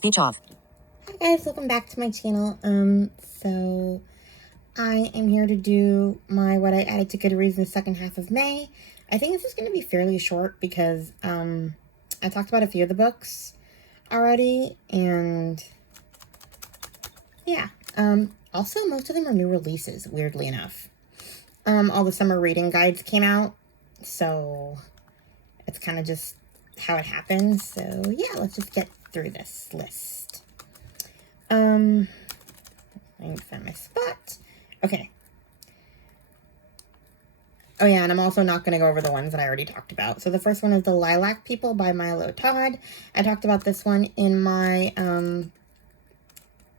Speech off. Hi guys, welcome back to my channel. So I am here to do what I added to Goodreads in the second half of May. I think this is going to be fairly short because I talked about a few of the books already, and yeah. Also, most of them are new releases, weirdly enough. All the summer reading guides came out, so it's kind of just how it happens. So yeah, let's just get through this list. I need to find my spot. Okay. Oh yeah, and I'm also not going to go over the ones that I already talked about. So the first one is The Lilac People by Milo Todd. I talked about this one in my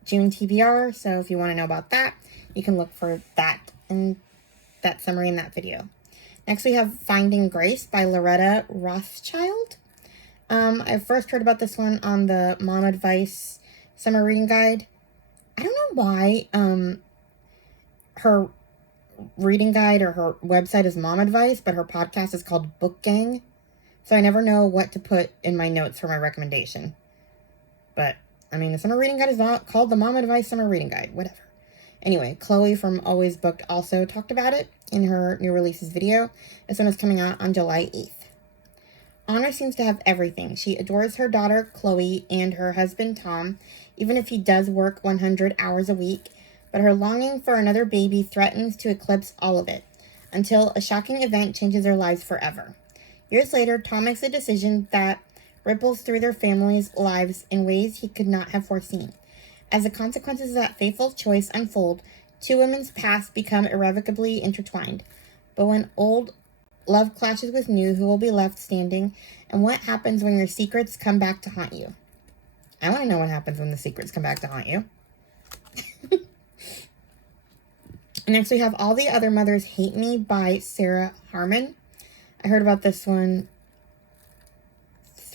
June TBR, so if you want to know about that, you can look for that and that summary in that video. Next we have Finding Grace by Loretta Rothschild. I first heard about this one on the Mom Advice Summer Reading Guide. I don't know why her reading guide or her website is Mom Advice, but her podcast is called Book Gang. So I never know what to put in my notes for my recommendation. But, I mean, the summer reading guide is not called the Mom Advice Summer Reading Guide. Whatever. Anyway, Chloe from Always Booked also talked about it in her new releases video. This one is coming out on July 8th. Honor seems to have everything. She adores her daughter, Chloe, and her husband, Tom, even if he does work 100 hours a week. But her longing for another baby threatens to eclipse all of it, until a shocking event changes their lives forever. Years later, Tom makes a decision that ripples through their family's lives in ways he could not have foreseen. As the consequences of that fateful choice unfold, two women's paths become irrevocably intertwined. But when old love clashes with new, who will be left standing? And what happens when your secrets come back to haunt you? I want to know what happens when the secrets come back to haunt you. Next, we have All the Other Mothers Hate Me by Sarah Harmon. I heard about this one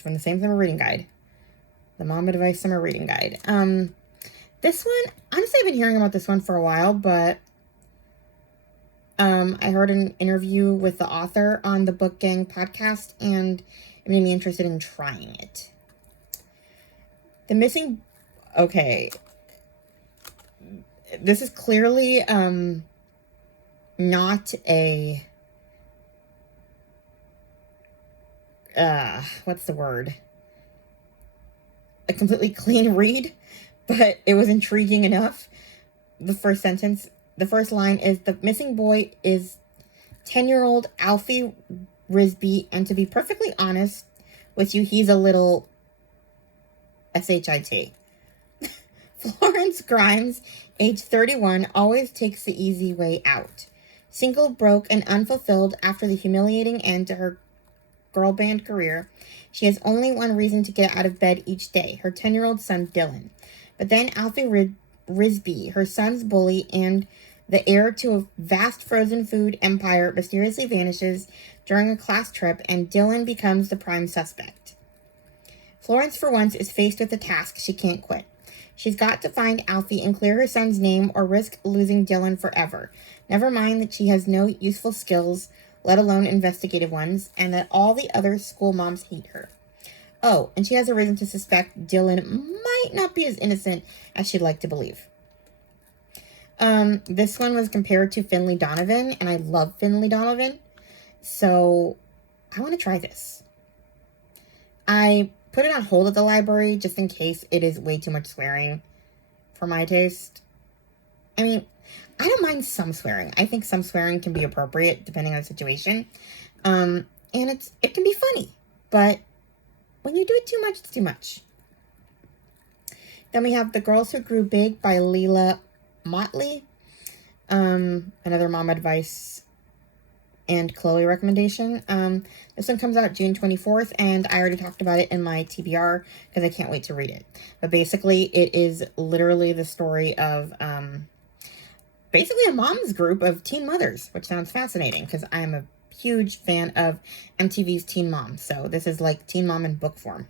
from the same summer reading guide. The Mom Advice Summer Reading Guide. This one, honestly, I've been hearing about this one for a while, but I heard an interview with the author on the Book Gang podcast, and it made me interested in trying it. Okay. This is clearly, not a, what's the word? A completely clean read, but it was intriguing enough. The first line is, the missing boy is 10-year-old Alfie Risby, and to be perfectly honest with you, he's a little shit. Florence Grimes, age 31, always takes the easy way out. Single, broke, and unfulfilled after the humiliating end to her girl band career, she has only one reason to get out of bed each day, her 10-year-old son, Dylan. But then Alfie Risby, her son's bully and the heir to a vast frozen food empire, mysteriously vanishes during a class trip, and Dylan becomes the prime suspect. Florence, for once, is faced with a task she can't quit. She's got to find Alfie and clear her son's name or risk losing Dylan forever. Never mind that she has no useful skills, let alone investigative ones, and that all the other school moms hate her. Oh, and she has a reason to suspect Dylan might not be as innocent as she'd like to believe. This one was compared to Finley Donovan, and I love Finley Donovan, so I want to try this. I put it on hold at the library just in case it is way too much swearing for my taste. I mean, I don't mind some swearing. I think some swearing can be appropriate depending on the situation. And it can be funny, but when you do it too much, it's too much. Then we have The Girls Who Grew Big by Leila Motley. Another Mom Advice and Chloe recommendation. This one comes out June 24th, and I already talked about it in my TBR because I can't wait to read it. But basically, it is literally the story of basically a mom's group of teen mothers, which sounds fascinating because I am a huge fan of MTV's Teen Mom. So this is like Teen Mom in book form.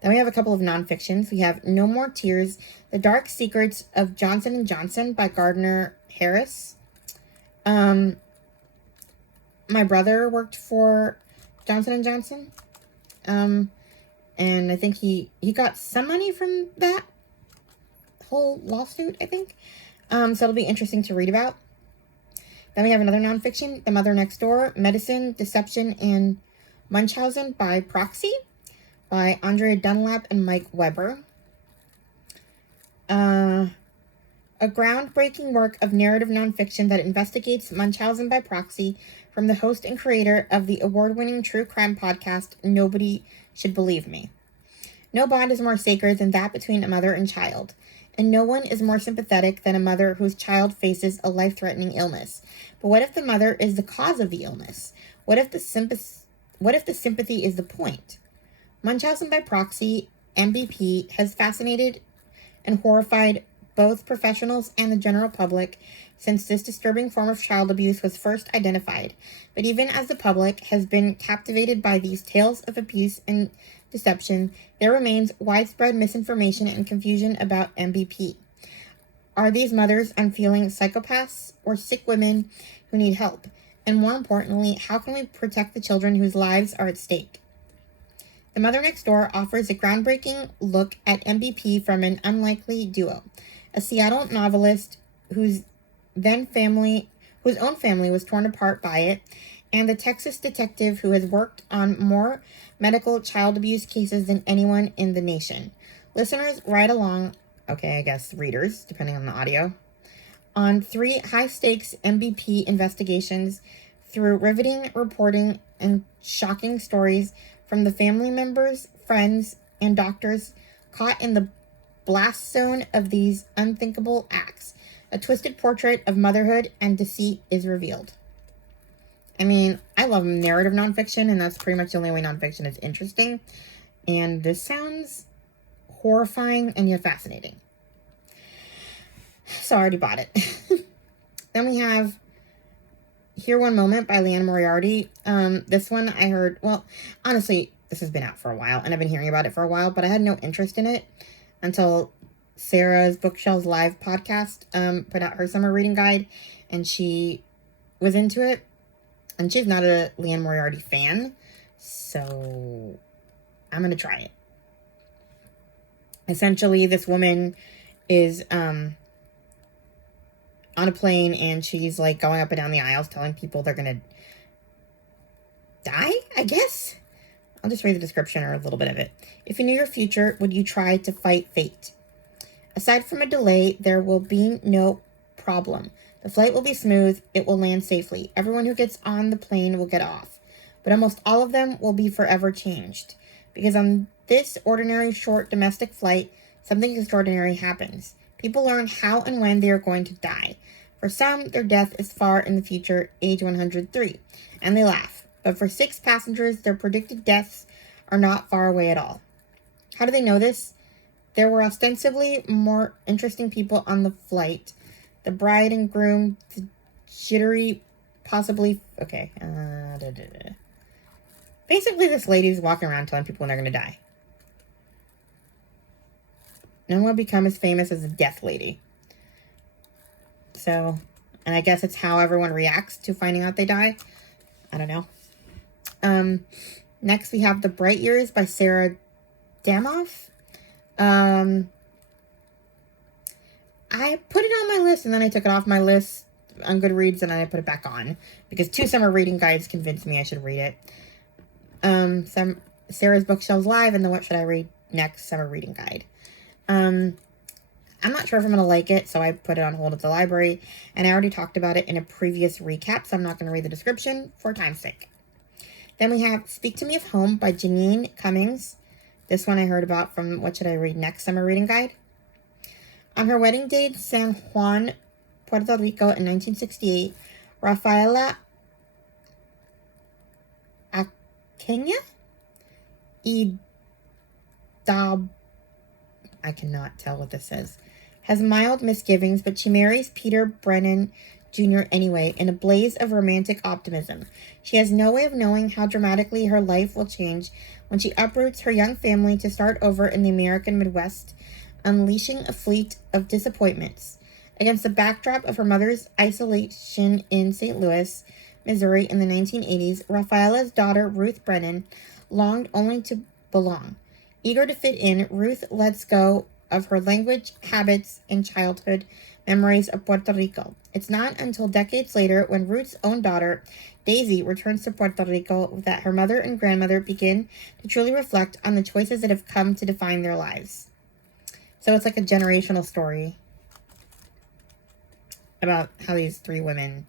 Then we have a couple of nonfictions. We have No More Tears, The Dark Secrets of Johnson & Johnson by Gardner Harris. My brother worked for Johnson & Johnson. And I think he got some money from that whole lawsuit, I think. So it'll be interesting to read about. Then we have another nonfiction, The Mother Next Door, Medicine, Deception, and Munchausen by Proxy by Andrea Dunlap and Mike Weber. A groundbreaking work of narrative nonfiction that investigates Munchausen by Proxy from the host and creator of the award-winning true crime podcast, Nobody Should Believe Me. No bond is more sacred than that between a mother and child, and no one is more sympathetic than a mother whose child faces a life-threatening illness. But what if the mother is the cause of the illness? What if the sympathy is the point? Munchausen by Proxy, MBP, has fascinated and horrified both professionals and the general public since this disturbing form of child abuse was first identified. But even as the public has been captivated by these tales of abuse and deception, there remains widespread misinformation and confusion about MBP. Are these mothers unfeeling psychopaths or sick women who need help? And more importantly, how can we protect the children whose lives are at stake? The Mother Next Door offers a groundbreaking look at MBP from an unlikely duo, a Seattle novelist whose own family was torn apart by it, and a Texas detective who has worked on more medical child abuse cases than anyone in the nation. Listeners, ride along, I guess readers, depending on the audio, on 3 high-stakes MBP investigations through riveting reporting and shocking stories from the family members, friends, and doctors caught in the blast zone of these unthinkable acts. A twisted portrait of motherhood and deceit is revealed. I mean, I love narrative nonfiction, and that's pretty much the only way nonfiction is interesting. And this sounds horrifying and yet fascinating. So I already bought it. Then we have Here One Moment by Leanne Moriarty. This one I heard, well, honestly, this has been out for a while, and I've been hearing about it for a while, but I had no interest in it until Sarah's Bookshelves Live podcast put out her summer reading guide, and she was into it. And she's not a Leanne Moriarty fan, so I'm going to try it. Essentially, this woman is on a plane, and she's like going up and down the aisles telling people they're going to die, I guess. I'll just read the description or a little bit of it. If you knew your future, would you try to fight fate? Aside from a delay, there will be no problem. The flight will be smooth. It will land safely. Everyone who gets on the plane will get off. But almost all of them will be forever changed. Because on this ordinary short domestic flight, something extraordinary happens. People learn how and when they are going to die. For some, their death is far in the future, age 103, and they laugh. But for 6 passengers, their predicted deaths are not far away at all. How do they know this? There were ostensibly more interesting people on the flight. The bride and groom, the jittery, possibly... Basically, this lady's walking around telling people when they're going to die. No one will become as famous as the death lady. So, and I guess it's how everyone reacts to finding out they die. I don't know. Next, we have The Bright Years by Sarah Damoff. I put it on my list, and then I took it off my list on Goodreads, and I put it back on, because 2 summer reading guides convinced me I should read it. Sarah's Bookshelves Live, and the What Should I Read Next summer reading guide. I'm not sure if I'm going to like it, so I put it on hold at the library, and I already talked about it in a previous recap, so I'm not going to read the description for time's sake. Then we have Speak to Me of Home by Janine Cummings. This one I heard about from What Should I Read Next summer reading guide. On her wedding day in San Juan, Puerto Rico in 1968, Rafaela Akenya I cannot tell what this says, has mild misgivings, but she marries Peter Brennan Jr. anyway, in a blaze of romantic optimism. She has no way of knowing how dramatically her life will change when she uproots her young family to start over in the American Midwest, unleashing a fleet of disappointments. Against the backdrop of her mother's isolation in St. Louis, Missouri in the 1980s, Rafaela's daughter, Ruth Brennan, longed only to belong. Eager to fit in, Ruth lets go of her language, habits, and childhood memories of Puerto Rico. It's not until decades later, when Ruth's own daughter, Daisy, returns to Puerto Rico, that her mother and grandmother begin to truly reflect on the choices that have come to define their lives. So it's like a generational story about how these three women,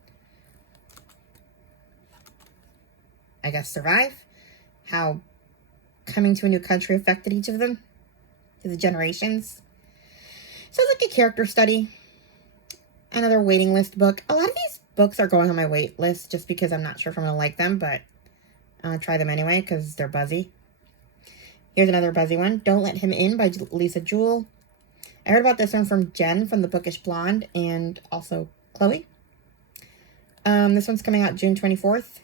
I guess, survive, how coming to a new country affected each of them through the generations. Sounds like a character study. Another waiting list book. A lot of these books are going on my wait list just because I'm not sure if I'm going to like them, but I'll try them anyway because they're buzzy. Here's another buzzy one. Don't Let Him In by Lisa Jewell. I heard about this one from Jen from The Bookish Blonde and also Chloe. This one's coming out June 24th.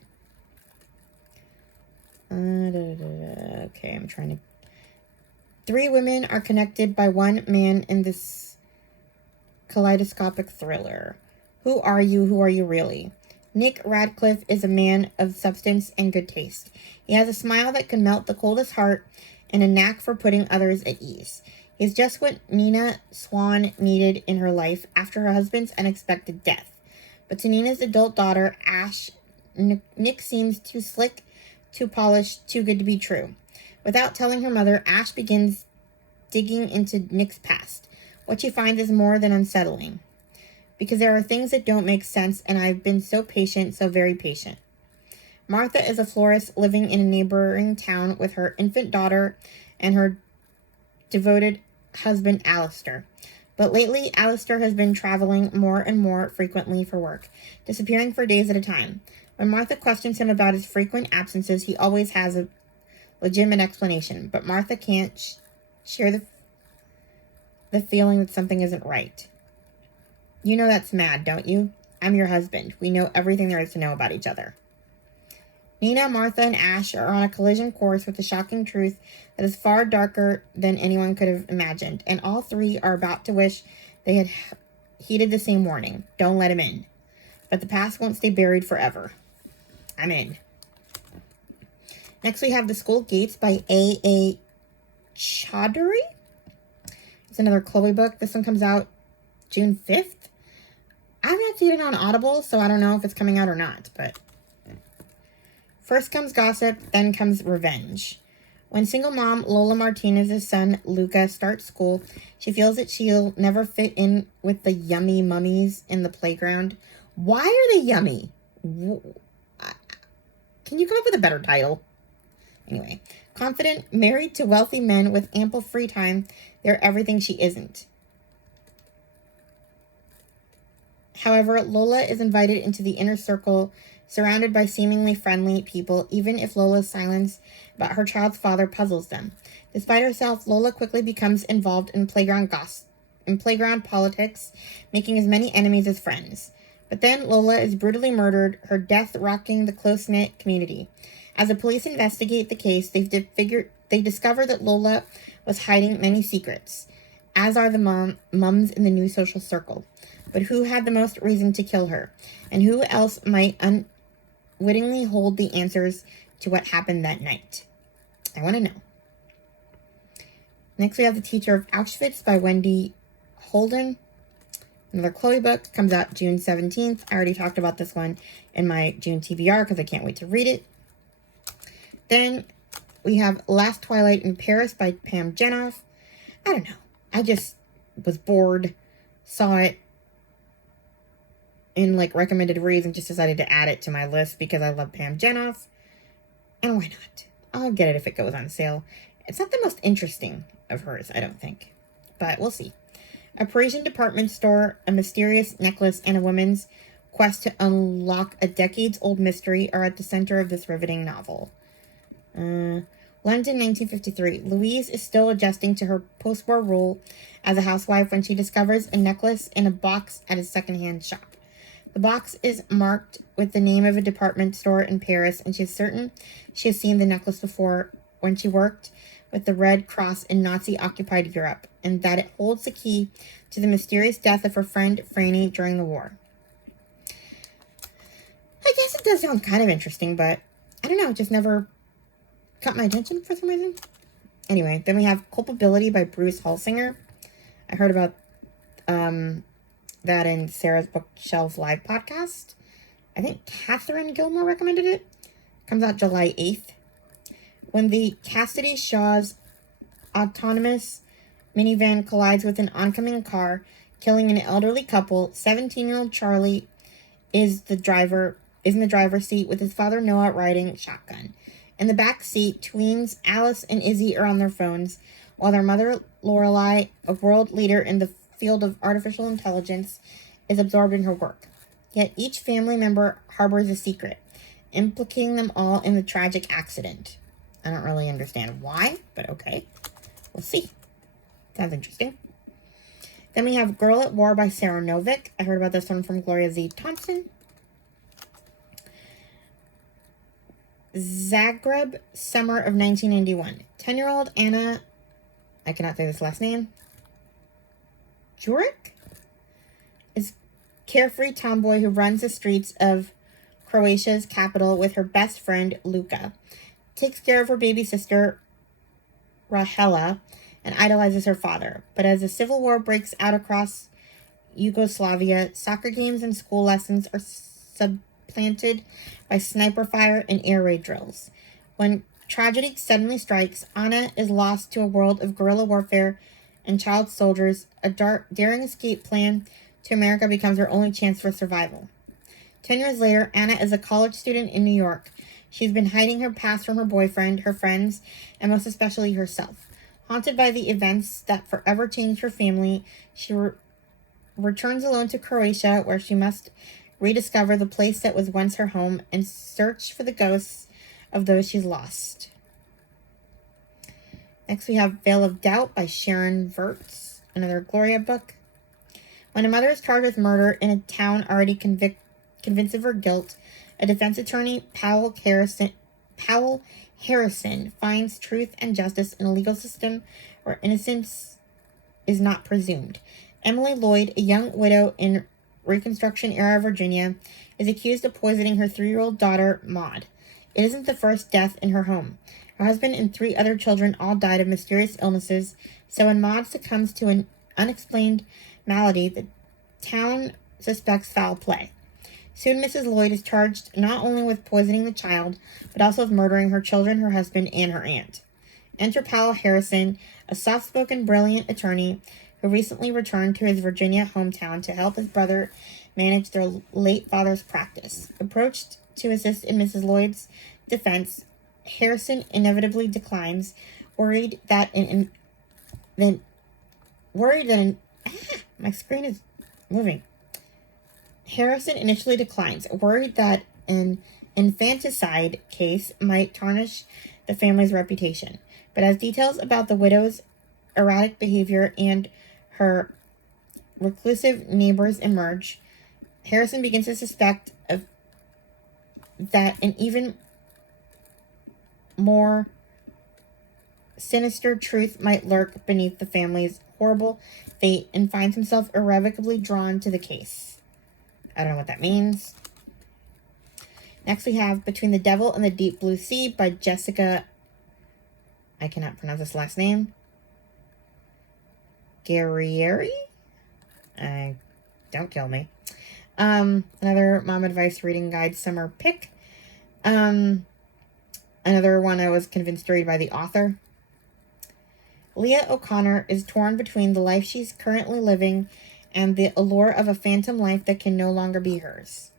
Okay, I'm trying to... 3 women are connected by one man in this kaleidoscopic thriller. Who are you? Who are you really? Nick Radcliffe is a man of substance and good taste. He has a smile that can melt the coldest heart and a knack for putting others at ease. He's just what Nina Swan needed in her life after her husband's unexpected death. But to Nina's adult daughter, Ash, Nick seems too slick, too polished, too good to be true. Without telling her mother, Ash begins digging into Nick's past. What she finds is more than unsettling, because there are things that don't make sense, and I've been so patient, so very patient. Martha is a florist living in a neighboring town with her infant daughter and her devoted husband, Alistair. But lately, Alistair has been traveling more and more frequently for work, disappearing for days at a time. When Martha questions him about his frequent absences, he always has a legitimate explanation, but Martha can't share the feeling that something isn't right. You know that's mad, don't you? I'm your husband. We know everything there is to know about each other. Nina, Martha, and Ash are on a collision course with the shocking truth that is far darker than anyone could have imagined, and all 3 are about to wish they had heeded the same warning. Don't let him in. But the past won't stay buried forever. I'm in. Next we have The School Gates by A.A. Chaudhary. It's another Chloe book. This one comes out June 5th. I have not seen it on Audible, so I don't know if it's coming out or not, but... First comes gossip, then comes revenge. When single mom Lola Martinez's son Luca starts school, she feels that she'll never fit in with the yummy mummies in the playground. Why are they yummy? Can you come up with a better title? Anyway, confident, married to wealthy men with ample free time, they're everything she isn't. However, Lola is invited into the inner circle, surrounded by seemingly friendly people, even if Lola's silence about her child's father puzzles them. Despite herself, Lola quickly becomes involved in playground politics, making as many enemies as friends. But then Lola is brutally murdered, her death rocking the close-knit community. As the police investigate the case, they discover that Lola was hiding many secrets, as are the mums in the new social circle. But who had the most reason to kill her? And who else might unwittingly hold the answers to what happened that night? I want to know. Next, we have The Teacher of Auschwitz by Wendy Holden. Another Chloe book. Comes out June 17th. I already talked about this one in my June TBR because I can't wait to read it. Then we have Last Twilight in Paris by Pam Jenoff. I don't know. I just was bored, saw it in recommended reads, and just decided to add it to my list because I love Pam Jenoff. And why not? I'll get it if it goes on sale. It's not the most interesting of hers, I don't think. But we'll see. A Parisian department store, a mysterious necklace, and a woman's quest to unlock a decades-old mystery are at the center of this riveting novel. London, 1953. Louise is still adjusting to her post-war role as a housewife when she discovers a necklace in a box at a secondhand shop. The box is marked with the name of a department store in Paris, and she's certain she has seen the necklace before when she worked with the Red Cross in Nazi-occupied Europe, and that it holds the key to the mysterious death of her friend Franny during the war. I guess it does sound kind of interesting, but I don't know, it just never caught my attention for some reason. Anyway, then we have Culpability by Bruce Halsinger. I heard about that in Sarah's Bookshelf Live podcast. I think Catherine Gilmore recommended it. Comes out July 8th. When the Cassidy Shaw's autonomous minivan collides with an oncoming car, killing an elderly couple, 17-year-old Charlie is in the driver's seat with his father Noah riding shotgun. In the back seat, tweens Alice and Izzy are on their phones, while their mother Lorelai, a world leader in the field of artificial intelligence, is absorbed in her work. Yet each family member harbors a secret, implicating them all in the tragic accident. I don't really understand why, but okay. We'll see. Sounds interesting. Then we have Girl at War by Sarah Novick. I heard about this one from Gloria Z. Thompson. Zagreb, summer of 1991. 10-year-old Anna, I cannot say this last name, Juric, is carefree tomboy who runs the streets of Croatia's capital with her best friend, Luka. Takes care of her baby sister, Rahela, and idolizes her father. But as a civil war breaks out across Yugoslavia, soccer games and school lessons are supplanted by sniper fire and air raid drills. When tragedy suddenly strikes, Anna is lost to a world of guerrilla warfare and child soldiers. A daring escape plan to America becomes her only chance for survival. 10 years later, Anna is a college student in New York. She's been hiding her past from her boyfriend, her friends, and most especially herself. Haunted by the events that forever changed her family, she returns alone to Croatia, where she must rediscover the place that was once her home and search for the ghosts of those she's lost. Next we have Veil of Doubt by Sharon Vertz, another Gloria book. When a mother is charged with murder in a town already convinced of her guilt, a defense attorney, Powell Harrison, finds truth and justice in a legal system where innocence is not presumed. Emily Lloyd, a young widow in Reconstruction-era Virginia, is accused of poisoning her 3-year-old daughter, Maud. It isn't the first death in her home. Her husband and 3 other children all died of mysterious illnesses, so when Maud succumbs to an unexplained malady, the town suspects foul play. Soon Mrs. Lloyd is charged not only with poisoning the child, but also with murdering her children, her husband, and her aunt. Enter Powell Harrison, a soft-spoken, brilliant attorney who recently returned to his Virginia hometown to help his brother manage their late father's practice. Approached to assist in Mrs. Lloyd's defense, Harrison inevitably declines, worried that my screen is moving. Harrison initially declines, worried that an infanticide case might tarnish the family's reputation. But as details about the widow's erratic behavior and her reclusive neighbors emerge, Harrison begins to suspect that an even more sinister truth might lurk beneath the family's horrible fate, and finds himself irrevocably drawn to the case. I don't know what that means. Next we have Between the Devil and the Deep Blue Sea by Jessica, I cannot pronounce this last name, Guerrieri? Don't kill me. Another Mom Advice Reading Guide summer pick. Another one I was convinced to read by the author. Leah O'Connor is torn between the life she's currently living and the allure of a phantom life that can no longer be hers.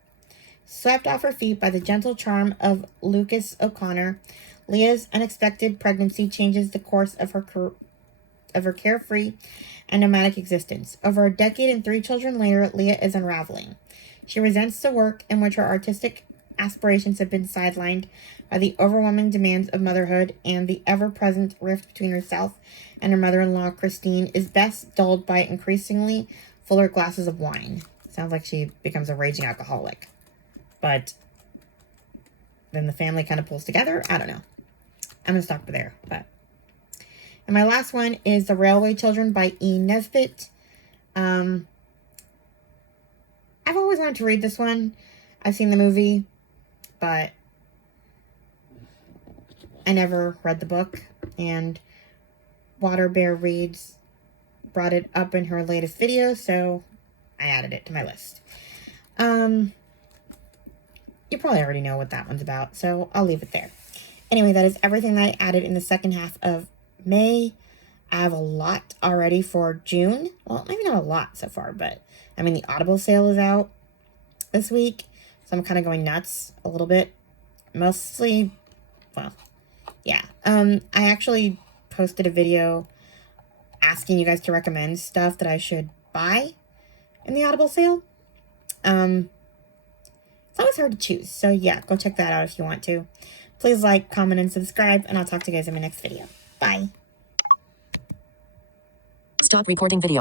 Swept off her feet by the gentle charm of Lucas O'Connor, Leah's unexpected pregnancy changes the course of her carefree and nomadic existence. Over a decade and 3 children later, Leah is unraveling. She resents the work in which her artistic aspirations have been sidelined by the overwhelming demands of motherhood, and the ever-present rift between herself and her mother-in-law, Christine, is best dulled by increasingly fuller glasses of wine. Sounds like she becomes a raging alcoholic. But then the family kind of pulls together. I don't know. I'm going to stop there. And my last one is The Railway Children by E. Nesbitt. I've always wanted to read this one. I've seen the movie, but I never read the book. And Water Bear Reads brought it up in her latest video, so I added it to my list. You probably already know what that one's about, so I'll leave it there. Anyway, that is everything that I added in the second half of May. I have a lot already for June. Well, maybe not a lot so far, but I mean, the Audible sale is out this week, so I'm kind of going nuts a little bit. Mostly, well, yeah. I actually posted a video asking you guys to recommend stuff that I should buy in the Audible sale. It's always hard to choose, so yeah, go check that out if you want to. Please like, comment, and subscribe, and I'll talk to you guys in my next video. Bye. Stop recording video.